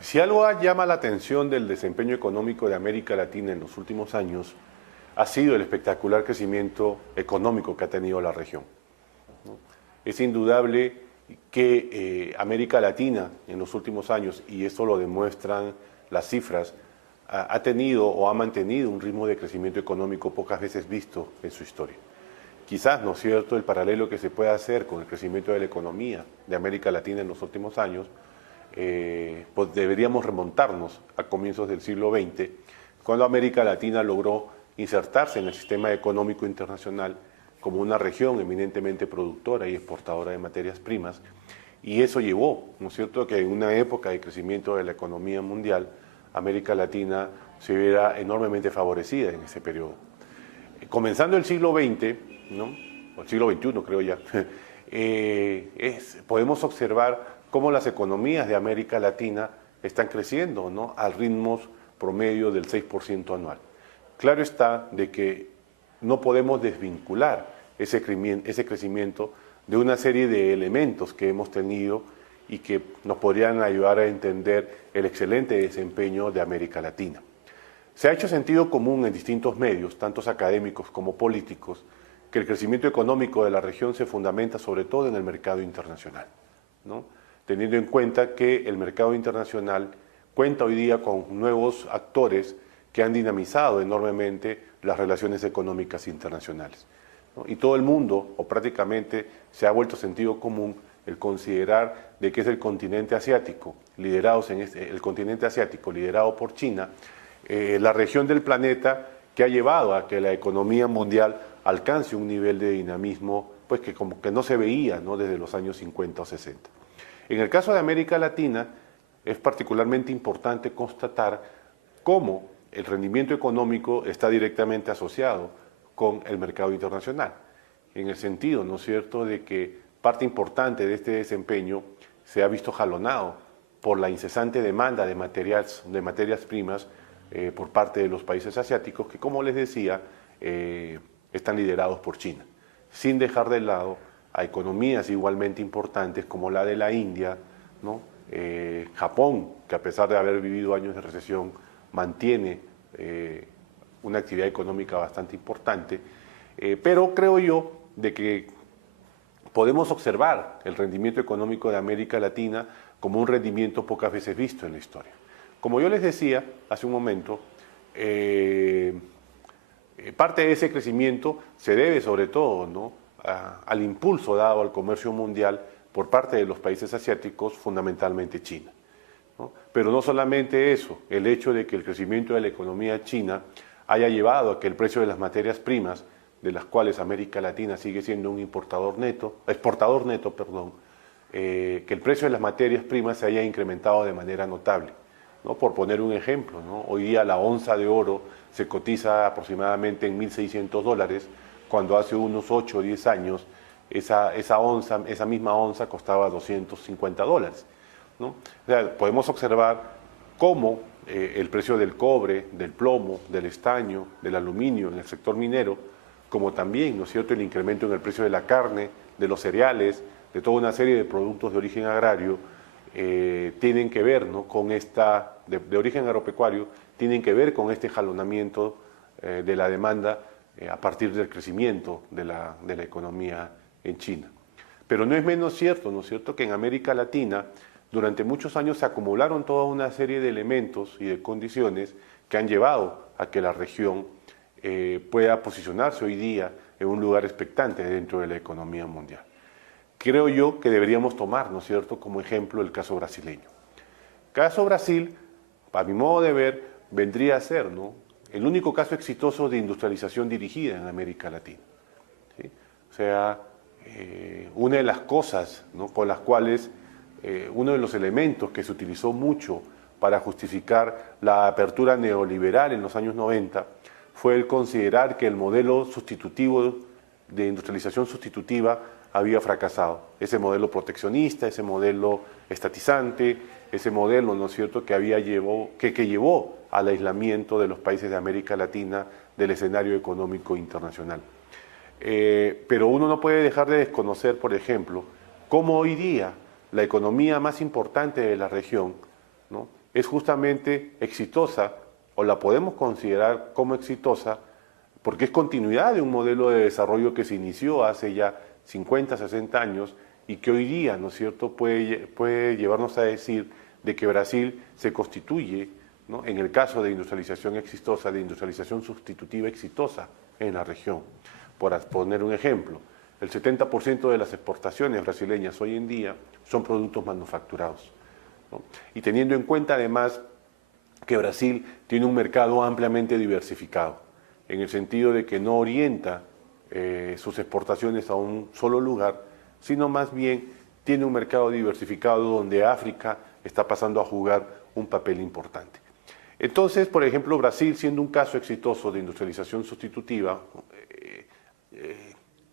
Si algo llama la atención del desempeño económico de América Latina en los últimos años, ha sido el espectacular crecimiento económico que ha tenido la región. Es indudable que América Latina en los últimos años, y esto lo demuestran las cifras, ha tenido o ha mantenido un ritmo de crecimiento económico pocas veces visto en su historia. Quizás, ¿no es cierto?, el paralelo que se puede hacer con el crecimiento de la economía de América Latina en los últimos años, pues deberíamos remontarnos a comienzos del siglo XX, cuando América Latina logró insertarse en el sistema económico internacional como una región eminentemente productora y exportadora de materias primas, y eso llevó, ¿no es cierto?, que en una época de crecimiento de la economía mundial, América Latina se viera enormemente favorecida en ese periodo. Comenzando el siglo XX, ¿no?, o el siglo XXI creo ya, podemos observar cómo las economías de América Latina están creciendo, ¿no?, a ritmos promedio del 6% anual. Claro está de que no podemos desvincular ese crecimiento de una serie de elementos que hemos tenido y que nos podrían ayudar a entender el excelente desempeño de América Latina. Se ha hecho sentido común en distintos medios, tanto académicos como políticos, que el crecimiento económico de la región se fundamenta sobre todo en el mercado internacional, ¿no?, teniendo en cuenta que el mercado internacional cuenta hoy día con nuevos actores que han dinamizado enormemente las relaciones económicas internacionales, ¿no? Y todo el mundo, o prácticamente, se ha vuelto sentido común el considerar de que es el continente asiático, el continente asiático liderado por China, la región del planeta que ha llevado a que la economía mundial alcance un nivel de dinamismo pues que como que no se veía, ¿no?, desde los años 50 o 60. En el caso de América Latina es particularmente importante constatar cómo el rendimiento económico está directamente asociado con el mercado internacional, en el sentido, ¿no es cierto?, de que parte importante de este desempeño se ha visto jalonado por la incesante demanda de materias primas por parte de los países asiáticos que, como les decía, están liderados por China, sin dejar de lado a economías igualmente importantes como la de la India, ¿no?, Japón, que a pesar de haber vivido años de recesión, mantiene una actividad económica bastante importante, pero creo yo de que podemos observar el rendimiento económico de América Latina como un rendimiento pocas veces visto en la historia. Como yo les decía hace un momento, parte de ese crecimiento se debe sobre todo, ¿no?, al impulso dado al comercio mundial por parte de los países asiáticos, fundamentalmente China, ¿no? Pero no solamente eso, el hecho de que el crecimiento de la economía china haya llevado a que el precio de las materias primas, de las cuales América Latina sigue siendo un exportador neto, que el precio de las materias primas se haya incrementado de manera notable, ¿no? Por poner un ejemplo, ¿no?, hoy día la onza de oro se cotiza aproximadamente en $1.600, cuando hace unos 8 o 10 años esa misma onza costaba $250, ¿no? O sea, podemos observar cómo el precio del cobre, del plomo, del estaño, del aluminio en el sector minero, como también, ¿no es cierto?, el incremento en el precio de la carne, de los cereales, de toda una serie de productos de origen agrario, tienen que ver, ¿no?, con de origen agropecuario, tienen que ver con este jalonamiento de la demanda a partir del crecimiento de la economía en China. Pero no es menos cierto, ¿no es cierto?, que en América Latina durante muchos años se acumularon toda una serie de elementos y de condiciones que han llevado a que la región pueda posicionarse hoy día en un lugar expectante dentro de la economía mundial. Creo yo que deberíamos tomar, ¿no es cierto?, como ejemplo el caso brasileño. El caso Brasil, a mi modo de ver, vendría a ser, ¿no?, el único caso exitoso de industrialización dirigida en América Latina, ¿sí? O sea, una de las cosas, ¿no?, con las cuales, uno de los elementos que se utilizó mucho para justificar la apertura neoliberal en los años 90 fue el considerar que el modelo sustitutivo de industrialización sustitutiva había fracasado. Ese modelo proteccionista, ese modelo estatizante, ese modelo, ¿no es cierto?, que llevó al aislamiento de los países de América Latina del escenario económico internacional. Pero uno no puede dejar de desconocer, por ejemplo, cómo hoy día la economía más importante de la región, ¿no?, es justamente exitosa, o la podemos considerar como exitosa, porque es continuidad de un modelo de desarrollo que se inició hace ya 50, 60 años y que hoy día, ¿no es cierto?, puede llevarnos a decir de que Brasil se constituye, ¿no?, en el caso de industrialización exitosa, de industrialización sustitutiva exitosa en la región. Por poner un ejemplo, el 70% de las exportaciones brasileñas hoy en día son productos manufacturados, ¿no? Y teniendo en cuenta además que Brasil tiene un mercado ampliamente diversificado, en el sentido de que no orienta sus exportaciones a un solo lugar, sino más bien tiene un mercado diversificado donde África está pasando a jugar un papel importante. Entonces, por ejemplo, Brasil, siendo un caso exitoso de industrialización sustitutiva,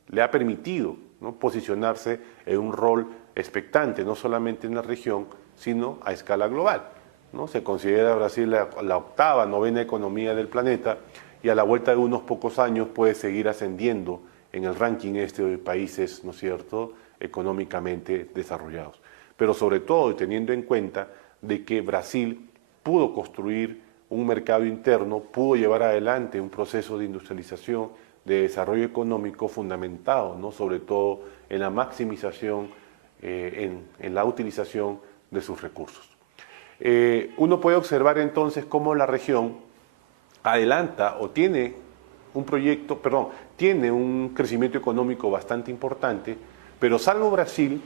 le ha permitido, ¿no?, posicionarse en un rol expectante, no solamente en la región, sino a escala global, ¿no? Se considera Brasil la octava, novena economía del planeta y a la vuelta de unos pocos años puede seguir ascendiendo en el ranking de países, ¿no es cierto?, económicamente desarrollados. Pero sobre todo teniendo en cuenta de que Brasil pudo construir un mercado interno, pudo llevar adelante un proceso de industrialización, de desarrollo económico fundamentado, ¿no?, sobre todo en la maximización, en la utilización de sus recursos. Uno puede observar entonces cómo la región adelanta o tiene tiene un crecimiento económico bastante importante, pero salvo Brasil,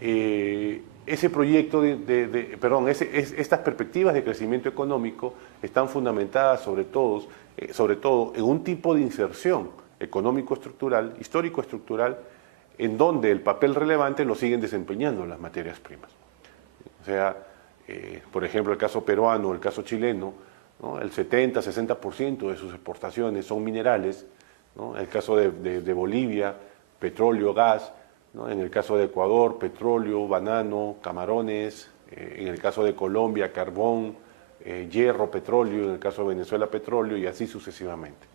ese proyecto estas perspectivas de crecimiento económico están fundamentadas sobre todo en un tipo de inserción económico-estructural, histórico-estructural, en donde el papel relevante lo siguen desempeñando las materias primas. O sea, por ejemplo, el caso peruano, el caso chileno, ¿no?, el 70-60% de sus exportaciones son minerales, ¿no? En el caso de Bolivia, petróleo, gas, ¿no? En el caso de Ecuador, petróleo, banano, camarones, en el caso de Colombia, carbón, hierro, petróleo, en el caso de Venezuela, petróleo y así sucesivamente.